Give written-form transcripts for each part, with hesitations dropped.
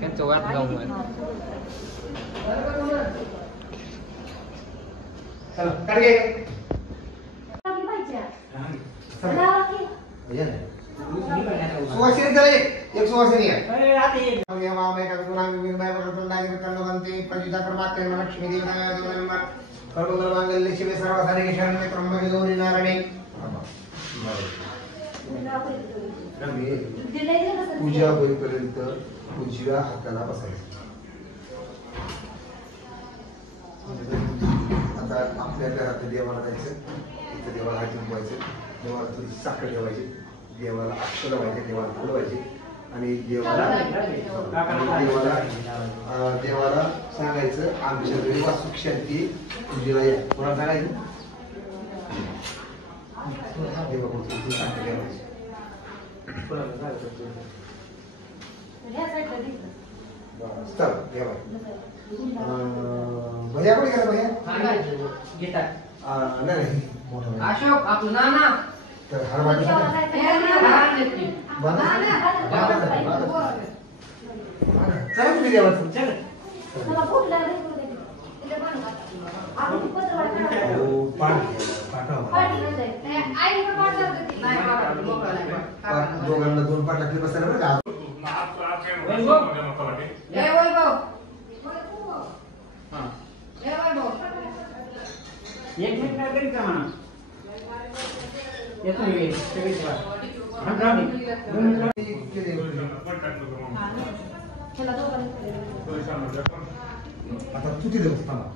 त्यांचं वाट जाऊन सुवासिनी झाले एक सुवासिनी आहे लक्ष्मी देवी शिवे सर्वसारी शरण्य त्र्यंबके गौरी नारायणी पूजा होईपर्यंत उजव्या हाताला बसायचं. आता आपल्या घरात देवाला जायचं, इथं देवाला हात झुकवायचं, देवाला थोडी साखर ठेवायची, देवाला अक्षर व्हायचे, देवाला बोलवायचे आणि देवाला सांगायचं आमच्या घरी वास्तुक शांती पूजेला या. कोणाला सांगायचं देवाकडून साखर ठेवायची. भैया कोणी गेला भैया अशोक आपलं नाना तर हर चला तुम्ही देवाचं दोघांना दोन पाठ लागले बसायला बरं का. एक मिनिट काय करीत म्हणा येतो आता तू तिथे थांबा.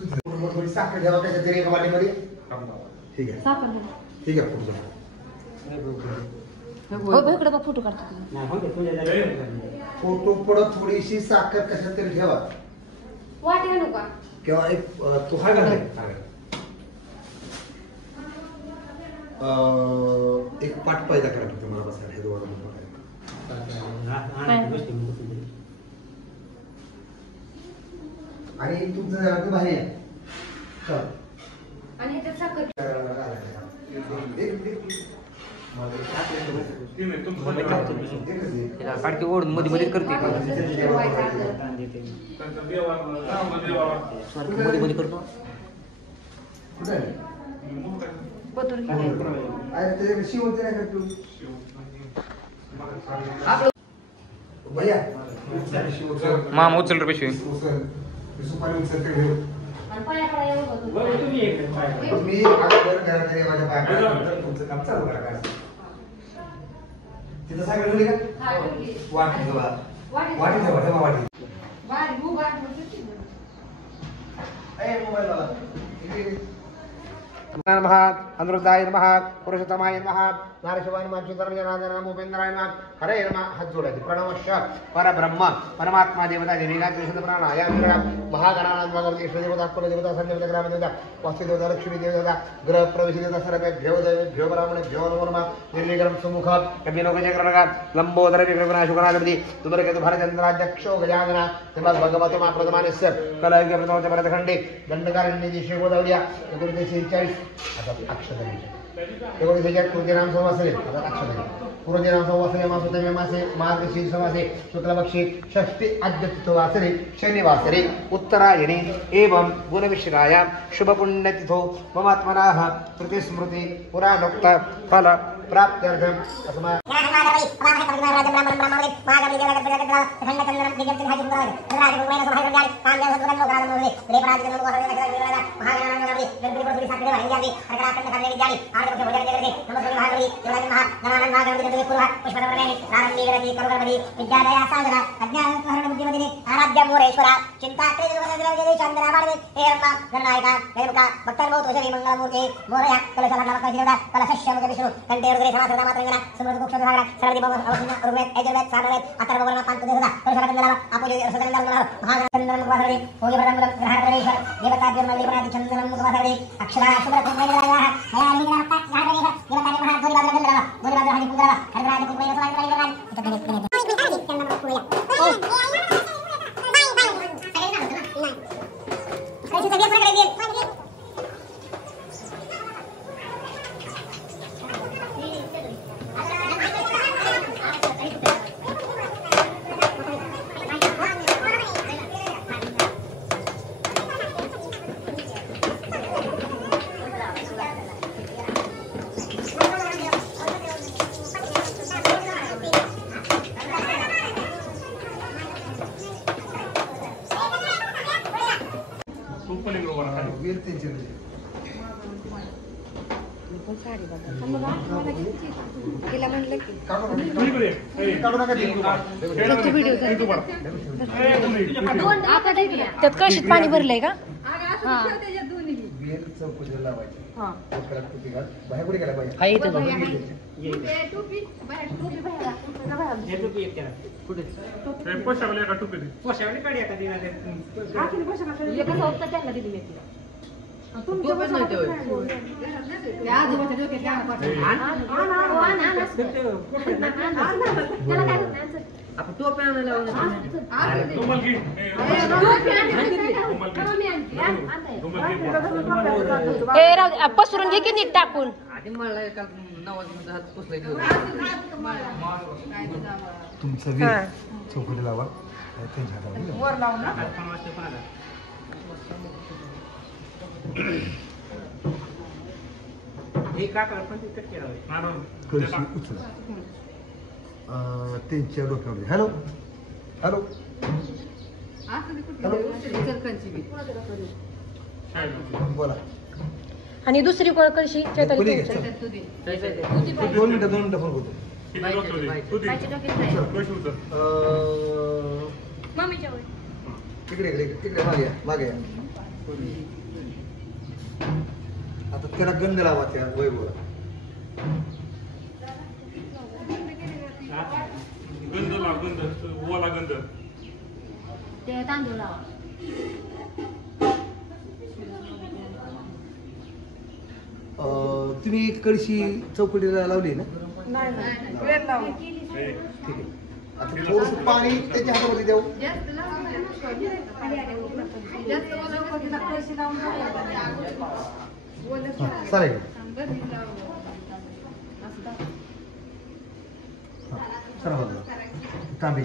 तू साखर घ्यावा त्याच्या तरी एका वाटीमध्ये. ठीक आहे ठीक आहे फोटो काढतो. फोटो पडत थोडीशी साखर कशात तरी ठेवा वाटी आणू का किंवा एक तो हा घालाय एक पाठ पैदा करा तुम्हाला बसायला हे दोघांना आणि तुमचं जरा तू बाहेर आणि ह्याच्यात साखर काढते ओढून मध्ये मध्ये करते मध्ये मध्ये करतो भैया मामा उचल रे पिशवी सुपारी उचल ते घेऊ मी माझ्या पायाकडे तुमचं काम चालू करा. तिथं साखर ठेवली का वाटी ठेवा वाटी ठेवा ठेवा वाटी महाग अनुरुद्धाय नमः पुरुषोत्तमाय नमः नारशिवाय नमः चित्रंजनाय नमः भूपेंद्राय नमः हरे नमः. हात जोडायचे प्रणवश्च परब्रह्म परमात्मा देवता देविका त्रिशूल प्राणाया महागणानां देवता कुलदेवता सन्देवता ग्रामदेवता वास्तुदेवता लक्ष्मी देवता ग्रह प्रवेश देवता सर्वेभ्यो देवेभ्यो ब्राह्मणेभ्यो नमो नमः. निर्विघ्नं सुमुखं कपिलोकचक्रनगा लंबोदर विक्रमनाशुकनाधिपति तुमरकेतु भारचन्द्राध्यक्षो गजानना नमः भगवतो माप्रतमानस्य कलयुगे प्रथमस्य भरतखण्डे दण्डकारण्ये शिवगोदावल्या 1946 आता अक्षतरी 1946 पूर्णनाम संवत्सरे आता अक्षतरी पूर्णनाम संवत्सरे मासोतमे मासे मार्गशीर्ष मासे शुक्लपक्षे षष्ठी आद्यतिथो वासरे शनिवासरे उत्तरायणे एवं गुणविश्रायां शुभपुण्यतिथो ममात्मनाः प्रतिस्मृति पुराणोक्त फल प्राप्त्यर्थम अस्मा अक्षरा वेल त्यांचे पण साडी बघा मग मला घ्यायची. तिला म्हणलं की काढू नका ते. तो व्हिडिओ त्यात कळशीत पाणी भरलंय का वेल चौकटीला लावायची. हा डोक्याला टोपी घाल. बाहेर कुठे गेला बाहेर? हाय इथं पसरून घे की नीट टाकून तुमचं वेल चौकटी लावा. त्यांच्या हातावर कळशी उचला. त्यांच्या डोक्यावर हॅलो हॅलो बोला. आणि दुसरी कळशी कोणी घ्या, चला. 2 मिनिटं फोन करतो. इकडे इकडे इकडे मागे या, मागे या. आता त्याला गंध लावा त्या वैभवला. ते तांदूळ लावा. तुम्ही कळशी चौकटीला लावली ना? नाही ठीक आहे. आता थोडंसं पाणी त्याच्या हातामध्ये देऊ. चालेल. चला बघा तांबे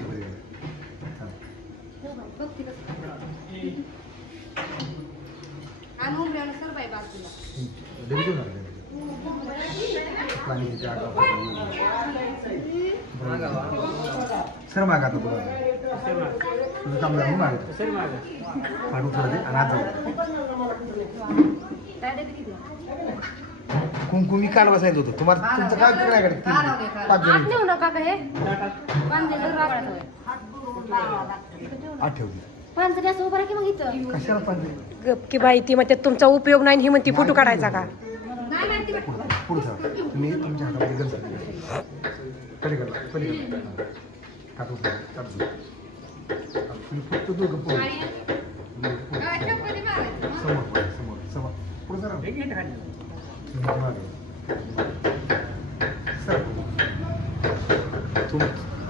सर मागा आता तुला तुझं काम जाऊन मागतो पाठवून थोडं दे आणि आज जाऊ. कुंकुमी काल बसायचं होतं तुम्हाला. तुमचं काय काय करत 5 जण नेऊ नका का हे आठ ठेवली. पांच गॅस उभा राहा की मग इथं कशाला 5 गप की बाई ती म्हणते तुमचा उपयोग नाही ही म्हणती फोटो काढायचा का पुढे जा. तुम्ही तुमच्या हातामध्ये गंज पलीकडला पलीकडला काढू काढू. तुम्ही फक्त दोघं पुढे समोर पुढे समोर समोर पुढे जरा सर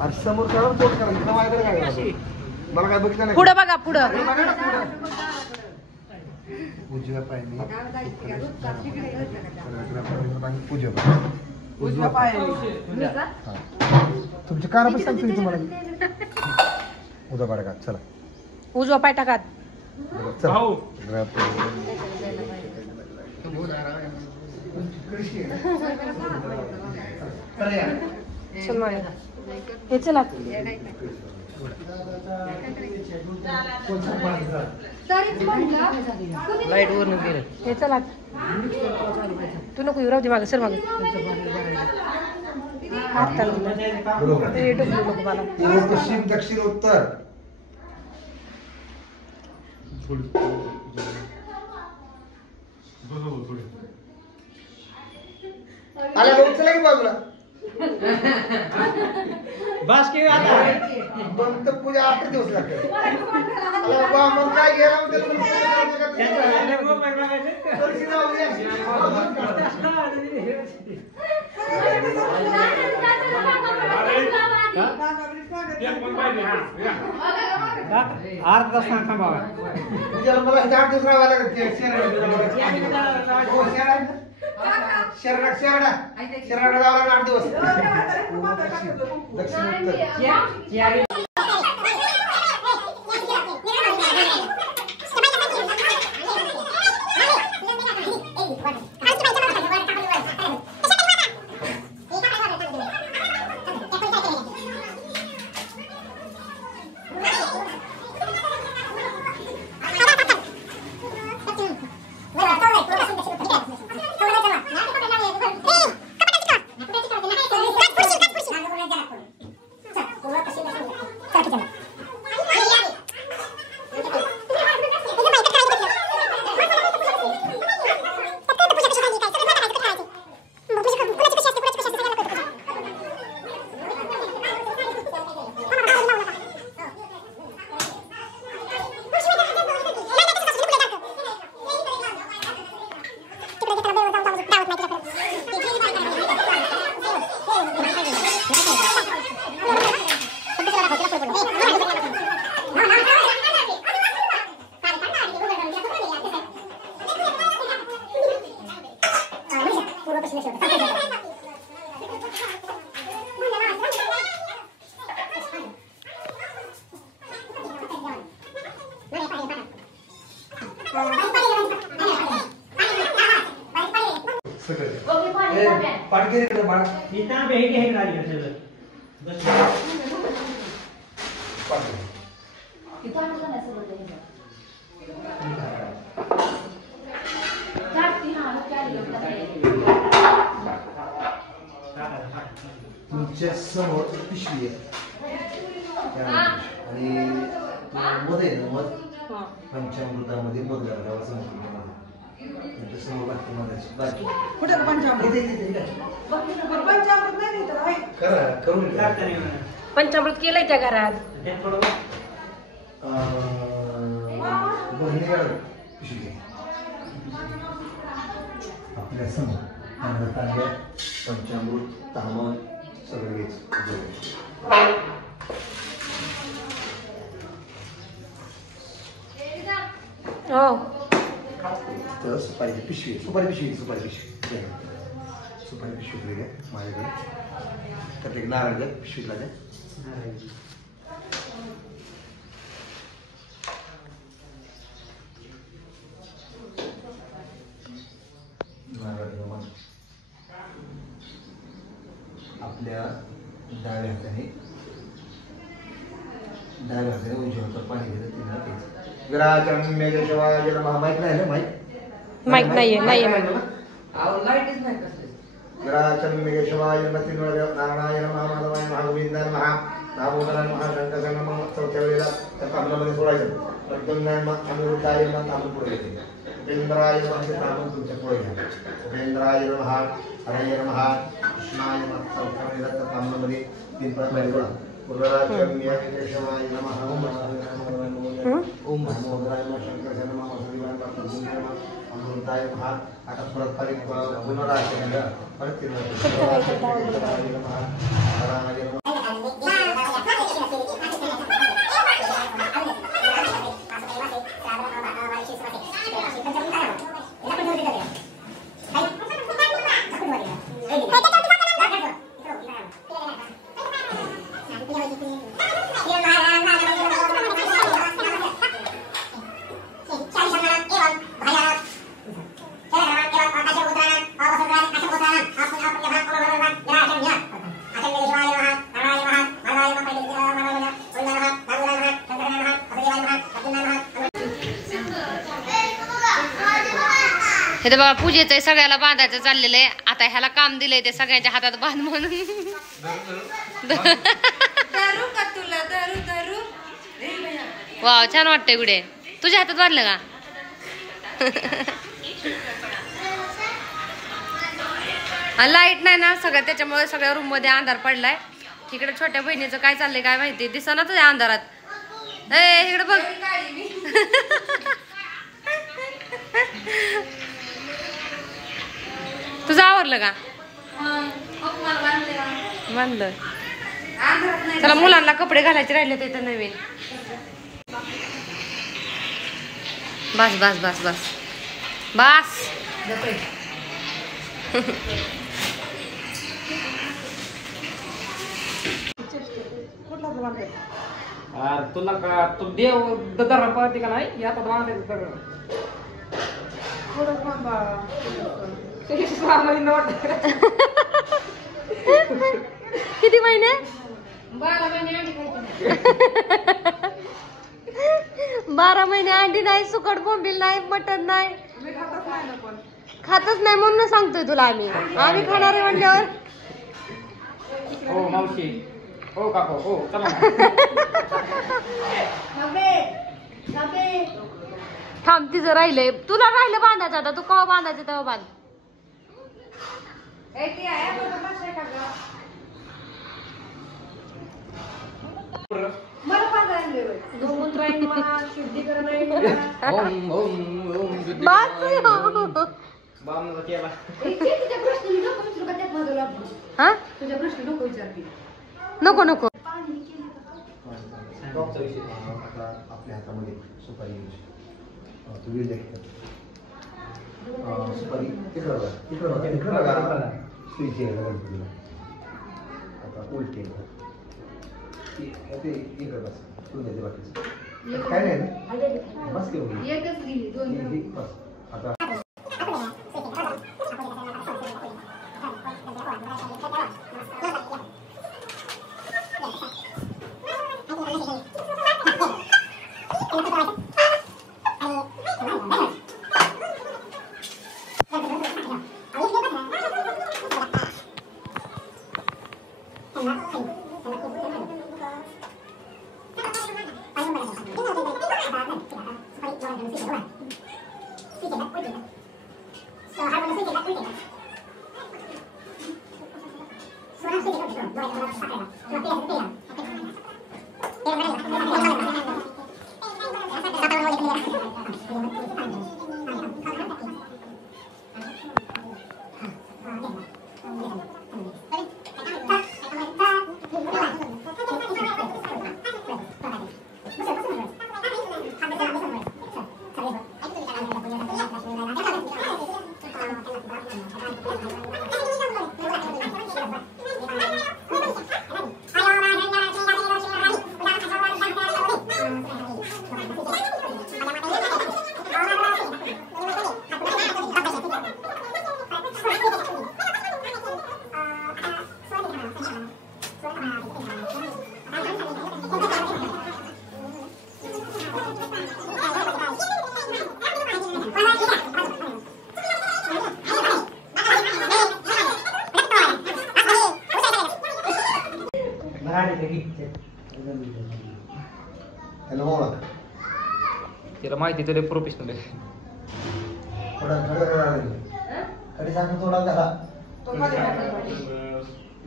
अरे समोर सर पोट करा. इथं माझ्याकडे काय करायचं? मला काय बघितलं नाही. पुढं बघा पुढं उजव्या पायाने उजव्या पाय उजव्या पाय. तुमचे कान पण सांगतो मी तुम्हाला. उजवा पाय का चला. उजवा पाय टाकात चला. चल मग हे चला लाईट वर गेलं. हे चला तू नको येऊ राहू दे मागं सर मागं हात बरोबर. ते डुबू नको मला पूर्व पश्चिम दक्षिण उत्तर. आला भाऊ चला की बाजूला. बस की आता पण तर पूजा 8 दिवस लागते. अरे बाबा मग काय घ्यायला म्हणते तुम्ही? तळशी जाऊ दे. अर्धा तास थांबावा. पूजाला मला 8 दिवस राहावं लागत. शरणात जावं लागलं 8 दिवस. दक्षिण उत्तर. पाठगिरी बाळा इथं भेट आहे गाडी सगळं बस तुमच्या समोर पिशवी आहे आणि मध आहे ना मध पंचामृतामध्ये मध घालावा तुमच्या समोर बाकी कुठे पंचामृत करा करून घ्या. पंचामृत केलंय त्या घरात बहिणी काढा पिशवी घ्या. आपल्या समोर तांब्या पंचामृत तामण सगळं घ्यायचं. हो तर सुपारीची पिशवी आहे. सुपारी पिशवी घ्या माझ्याकडे त्यात एक नारळ द्या पिशवीतला द्या. नारळ द्या मला. आपल्या डाव्या हाताने उजव्या हातात पाणी घेतं तिला प्यायचं. विराजम्य शिवाय नमः. माहित नाही ना माहित नाहीये लाईटच नाही कसले विराजम्य शिवाय नमः. तीन वेळा नारायण नमः माधवाय नमः गोविंदाय नमः दामोदराय नमः शंकराय नमः. चौथ्या वेळेला त्या तांबल्यामध्ये सोडायचं. प्रद्युम्नाय नमः अनिरुद्धाय नमः. तांबूळ पुढे घेते. उपेंद्राय नमः. ते तांबूळ तुमच्या पुढे घ्या. उपेंद्राय नमः हरये नमः कृष्णाय नमः. चौथ्या वेळेला त्या तांबल्यामध्ये 3 प्रकार सोडा. विराजम्य शिवाय नमः. ओम दामोदराय नमः शंकराय नमः वासुदेवाय नमः प्रद्युम्नाय नमः अनिरुद्धाय नमः. आता परत पुनराचरण परत हे तर बाबा पूजेचं सगळ्याला बांधायचं चाललेलं आहे. आता ह्याला काम दिलंय ते सगळ्यांच्या हातात बांध म्हणून. वाव छान वाटतंय गुडे. तुझ्या हातात बांधलं का? लाईट नाही ना सगळ्या त्याच्यामुळे सगळ्या रूम मध्ये अंधार पडलाय. इकडे छोट्या बहिणीचं काय चाललंय काय माहिती दिसना तुझ्या अंधारात. इकडे बघ. तुझं आवरलं का? बांधलं. चला मुलांना कपडे घालायचे राहिले ते तर नवीन. बस बस बस बस बस. तुला का तू देव दर पाहते का नाही या बांधायचं सगळं. किती महिने? 12 महिने अंडी नाही, सुकट बोंबील नाही, मटन नाही, खातच नाही म्हणून सांगतोय तुला. आम्ही खाणार आहे म्हणल्यावर. हो मावशी हो काको हो चला ना. थांब तिचं राहिलंय तुला राहिलं बांधायचं आता तू कवा बांधायचं तेव्हा बांध ओम ओम ओम शुद्धी बामनाचा केला. हा नको नको डॉक्टर आता आपल्या हातामध्ये सुपारी घ्यायची. तू वेळ द्या. सुपारी तिकडं बघा तिकडं बघा स्त्रीची आहे गणपतीला. आता उलटी आहे ते इकडं बस तू द्यायचे बाकीचं काय नाही ना बस घेऊन बस आता तिला माहिती तरी प्रोफेशनल आहे.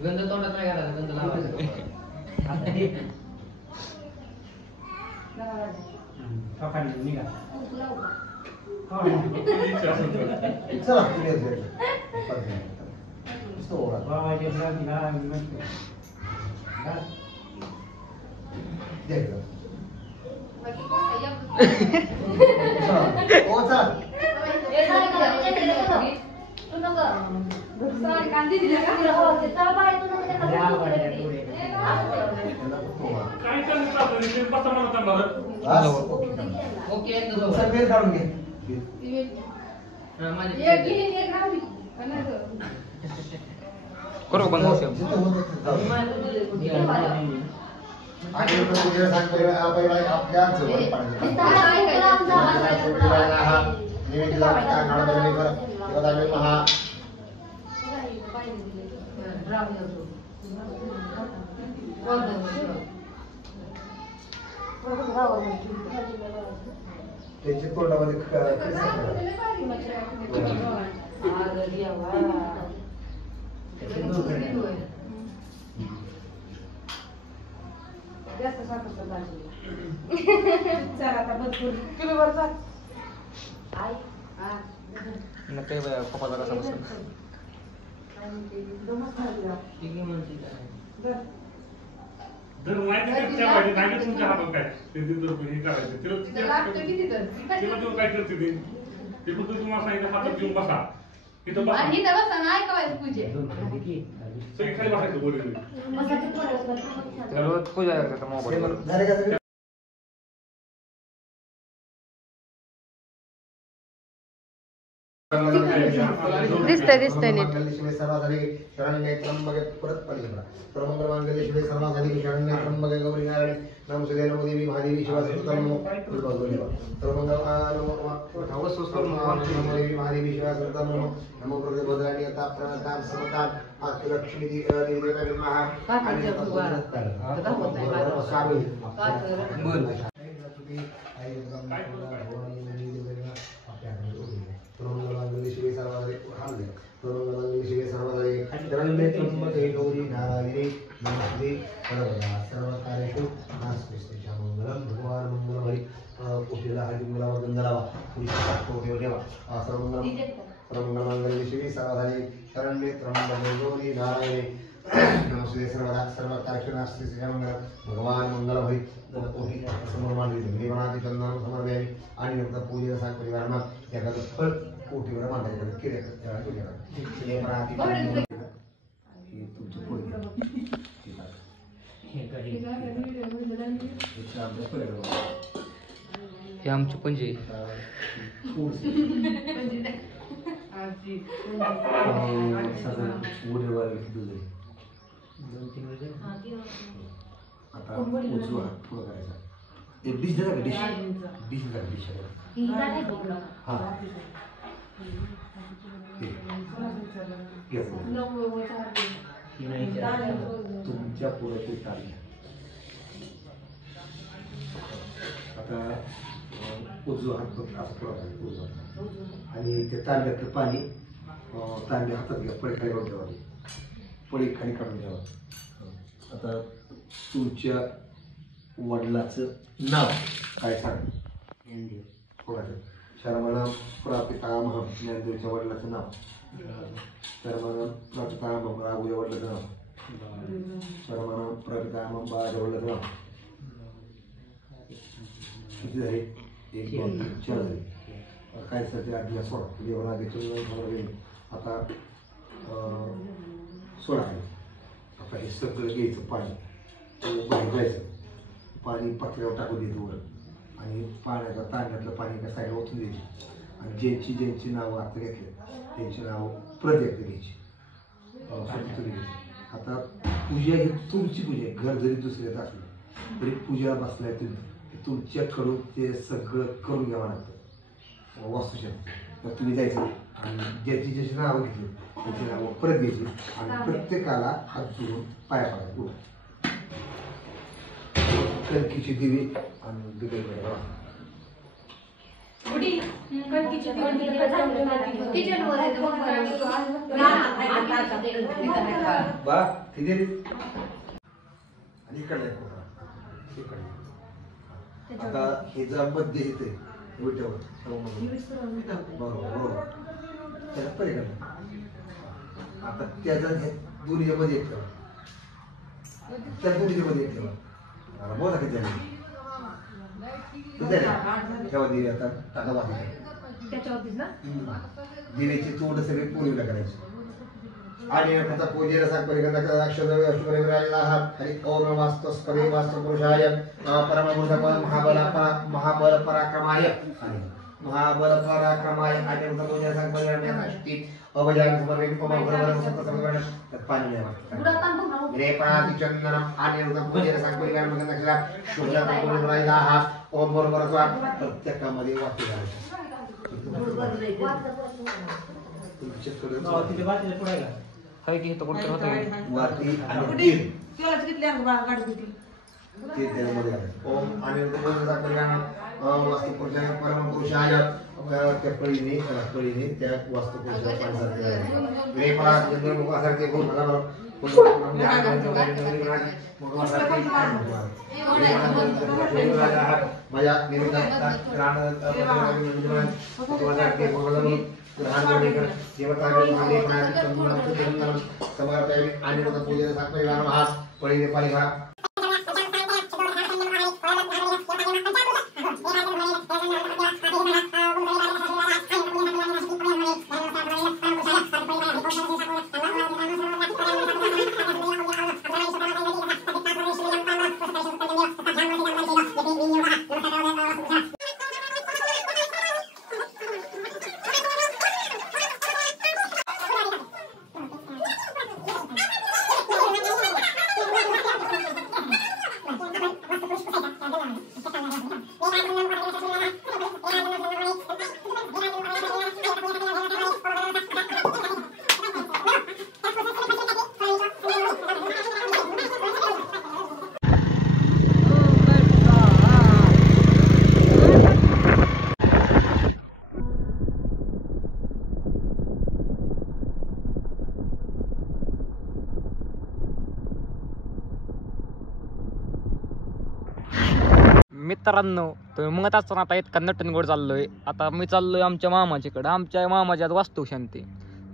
गंध तोंडात नाही घालायचा गंध लावायचा. ओके एकदम काढून घे करू बंद होते. आणि आपल्या जवळ महा त्याच्या तोंडामध्ये कपाला कसा बसतो. जर माहिती त्या पाहिजे नाही तुमच्या हातात काय ते हे करायचं तिला देऊन काय करते ते फक्त तुम्हाला सांगितलं हातात घेऊन बसा इथं बसा सगळी खाली बसायचं बोलले रोज पूजा करतात मोबाईल. झाले का दिसतंय नीट. शिवे सर्वाधारी शरण्ये त्र्यंबके परत पाणी सर्वमंगल मांगल्ये शिवे सर्वाधारी शरण्ये त्र्यंबके गौरी नारायणी नमोस्तुते नमो देवी महादेवी शिवा सर्वतम नमो सर्वमंगल नमो देवी महादेवी शिवा सर्वतम नमो नमो प्रभु भद्राणी ताप समताप लक्ष्मी देवी देवता विद्महा आणि शिवे सर्वाधारी शिवे सर्वाधारी शरण्ये त्र्यंबके गौरी नारायणी नमोस्तुते सर्वदा सर्वकार्येषु नास्ति मंगलम भगवान मंगलमयी कोटीला हरिमंगला वंदनावा पुरुषार्थो देवा सर्वमंगल मंगल शिवे सर्वाधारी शरण्ये त्र्यंबके गौरी नारायणी नमोस्तुते सर्वदा सर्वकार्येषु नास्ति मंगलम भगवान मंगलमयी कोटी समर्पणामि देवानाति चंदन समर्पयामि आणि नंतर पूजेचा परिवारांना एखादं फळ कोटीवर मांडायचं केले देवानाति हे तुमचे पोळी हे आमची पणजी आता उजवा पुढं करायचा एक डिश द्या डिश डिश द्या डिश हां तुमच्या पुढे ते चालले आता उजवा हात फक्त असं पुढं उजवा आणि ते तांब्यातलं पाणी तांब्या हातात घ्या पळी खाली काढून ठेवा पळी खाली काढून ठेवा आता तुमच्या वडिलाचं नाव काय सांग कोणाचं शर्मणाम प्रापितामह ज्ञानदेवच्या वडिलाचं नाव शर्मणाम प्रापितामह राघूच्या वडिलाचं नाव शर्मणाम प्रापितामह बाळाच्या वडिलाचं नाव किती झाले 1 2 3 4 झाले काय साठी आज्ञा सोडा देवरागे आता 16 आहे आता हे सगळं घ्यायचं पाणी बाहेर जायचं पाणी पातळीवर टाकून द्यायचं वर आणि पाण्याचा तांब्यातलं पाणी एका साईडला ओतून द्यायची आणि ज्यांची नावं आता घेतली त्यांची नावं प्रत्येक घ्यायची तुम्ही घ्यायची आता पूजा ही तुमची पूजा आहे घर जरी दुसऱ्यात असलं तरी पूजा बसलाय तुम्ही तुमच्याकडून ते सगळं करून घ्यावं लागतं वास्तुशास्त्र तर तुम्ही जायचं आणि ज्याची नावं घेतली त्याची नावं परत घ्यायची आणि प्रत्येकाला हात जोडून पाया पडायचं कणकीची दिवी आणि बिगर बा किती आणि इकडे आता हे जर मध्ये येते बरोबर त्याला पलीकडे आता त्याचा दोन्हीच्या मध्ये एक ठेवा त्या दोन्हीच्या मध्ये एक ठेवा बोला किती झाली ठेवा दिवी आता टाका दिवेची तोंड सगळे पूर्वीला करायची आणि आता पूजेला सागपरिगंधा अक्षरद्रव्य अष्टपरिविराजला हरि ओम वास्तस्पदे वास्तुपुरुषाय महाबल पराक्रमाय महाबल पराक्रमाय आणि पूजेला सागपरिगंधा अष्टी अवजान समर्पित ओम गुरुवर सत्त समर्पण पाणी द्यावा रे पणाती चंदनम आणि पूजेला सागपरिगंधा नक्षला शुभला पूर्णरायला ओम बरोबर प्रत्येकामध्ये वाक्य घालायचं काय की तो कोणतं होतं वाटी आणि तीर ते त्यामध्ये घालायचं ओम आणि वास्तुपुरुषाय परमपुरुषाय त्या पळीने त्या वास्तुपुरुषासारखे रे पणाती चंदनमुखासारखे गुण मला माझ्या आणि पूजेला सागपरिवार महाग पळीने पालिका मित्रांनो तुम्ही म्हणत असताना आता इतका नटनगोड चाललोय. आता मी चाललोय आमच्या मामाच्याकडं. आमच्या मामाच्यात वास्तू शांती.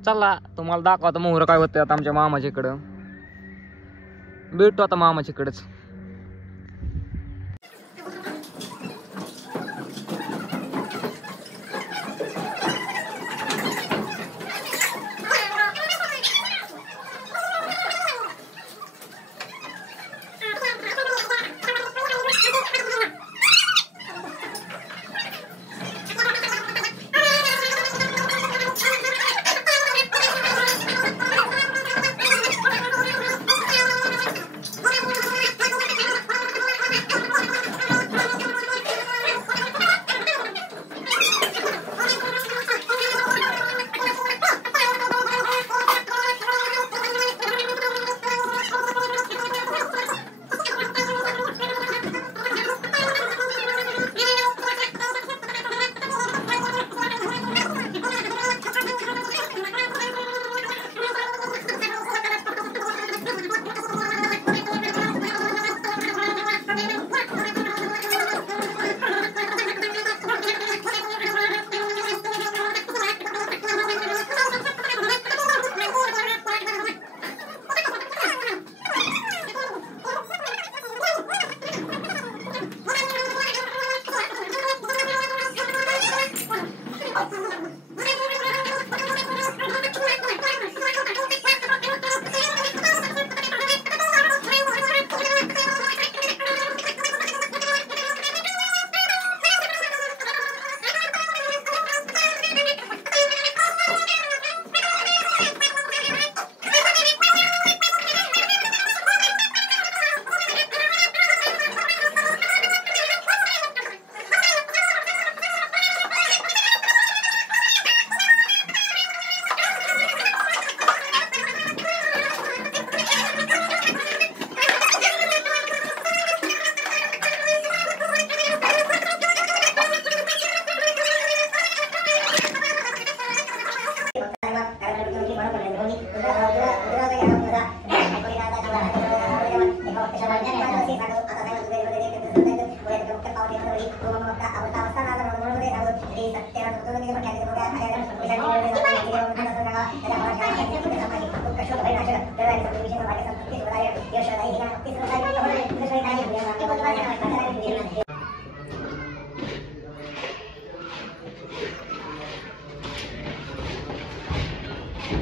चला तुम्हाला दाखवता मोहर काय होतं आता आमच्या मामाच्याकडं. भेटू आता मामाच्याकडंच.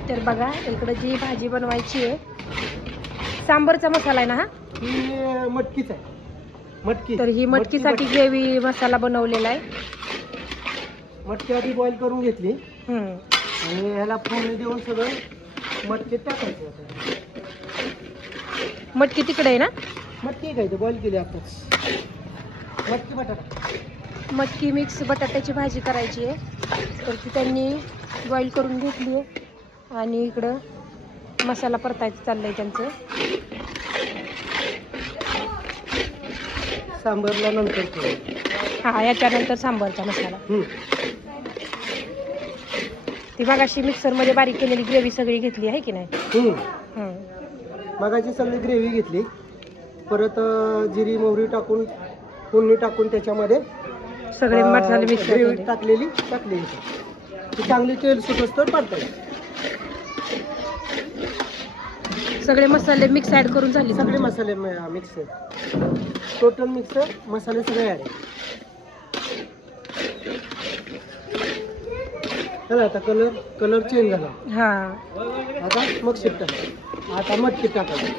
तर बघा इकडे जी भाजी बनवायची आहे, सांबरचा मसाला आहे ना हा. ही मटकीच आहे. मटकी तर ही मटकीसाठी ग्रेव्ही मसाला बनवलेला आहे. मटकी आधी बॉईल करून घेतली हम्म. आणि ह्याला फोडणी देऊन सगळं मटकी टाकायचं. मटकी तिकडे आहे ना. मटकी काय ते बॉईल केली आताच. मटकी बटाटा मटकी मिक्स बटाट्याची भाजी करायची आहे. तर ती त्यांनी बॉईल करून घेतली आहे आणि इकडं मसाला परतायचं चाललंय त्यांचं. सांबरला नंतर हा याच्यानंतर सांबारचा मसाला. ती मगाशी मिक्सरमध्ये बारीक केलेली ग्रेव्ही सगळी घेतली आहे की नाही. मगाची सगळी ग्रेव्ही घेतली. परत जिरी मोहरी टाकून फोडणी टाकून त्याच्यामध्ये सगळे मसाले मिक्स ग्रेव्ही टाकली. ती चांगली तेल सुटत तर परतायची. सगळे मसाले मिक्स ऍड करून झाले. सगळे मसाले मिक्स टोटल मिक्स मसाले सगळे ऍड. चला आता कलर चेंज झाला. हा आता मग शिफ्ट आता मटकी टाकायची.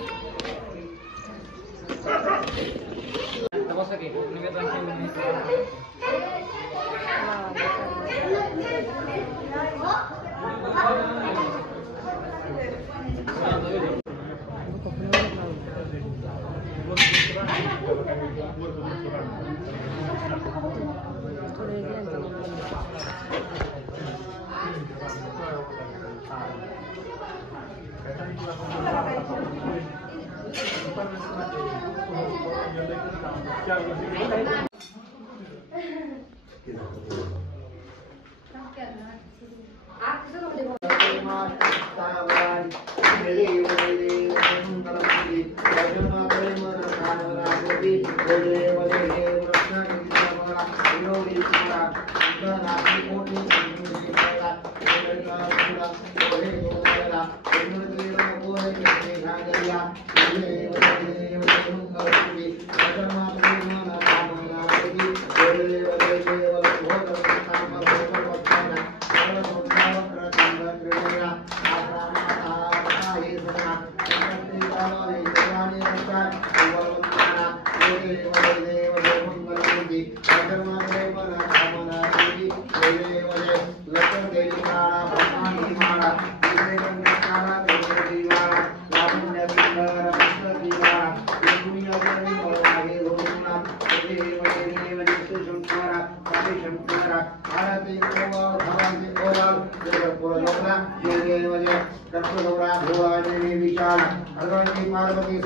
पार्वती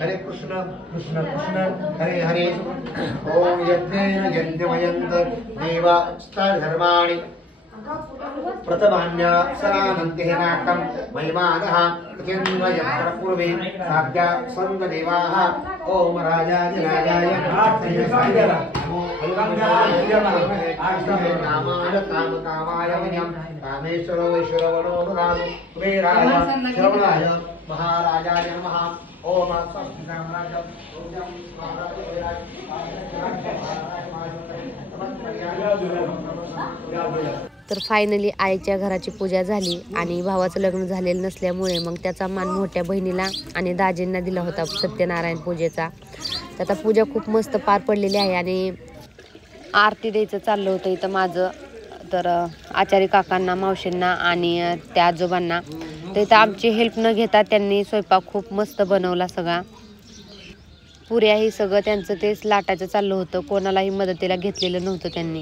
हरे कृष्ण कृष्ण कृष्ण हरे हरे ओम यज्ञेन यज्ञमयन्त देवा धर्माणि प्रथमान्य सनानन्तिनाकं महिमानः प्रपूर्वे साध्या सन्देवाः ओम राजाय नामाय काम कामाय वन्यं कामेश्वर वैश्वरो ददातु कुबेराय श्रवणाय महाराजाय नमः ओम तर फायनली आईच्या घराची पूजा झाली आणि भावाचं लग्न झालेलं नसल्यामुळे मग त्याचा मान मोठ्या बहिणीला आणि दाजींना दिला होता सत्यनारायण पूजेचा. तर आता पूजा खूप मस्त पार पडलेली आहे आणि आरती द्यायचं चाललं होतं इथं माझं. तर आचार्य काकांना मावशींना आणि त्या आजोबांना तर इथं आमची हेल्प न घेता त्यांनी स्वयंपाक खूप मस्त बनवला सगळा. पुऱ्याही सगळं त्यांचं तेच लाटायचं चाललं होतं, कोणालाही मदतीला घेतलेलं नव्हतं त्यांनी.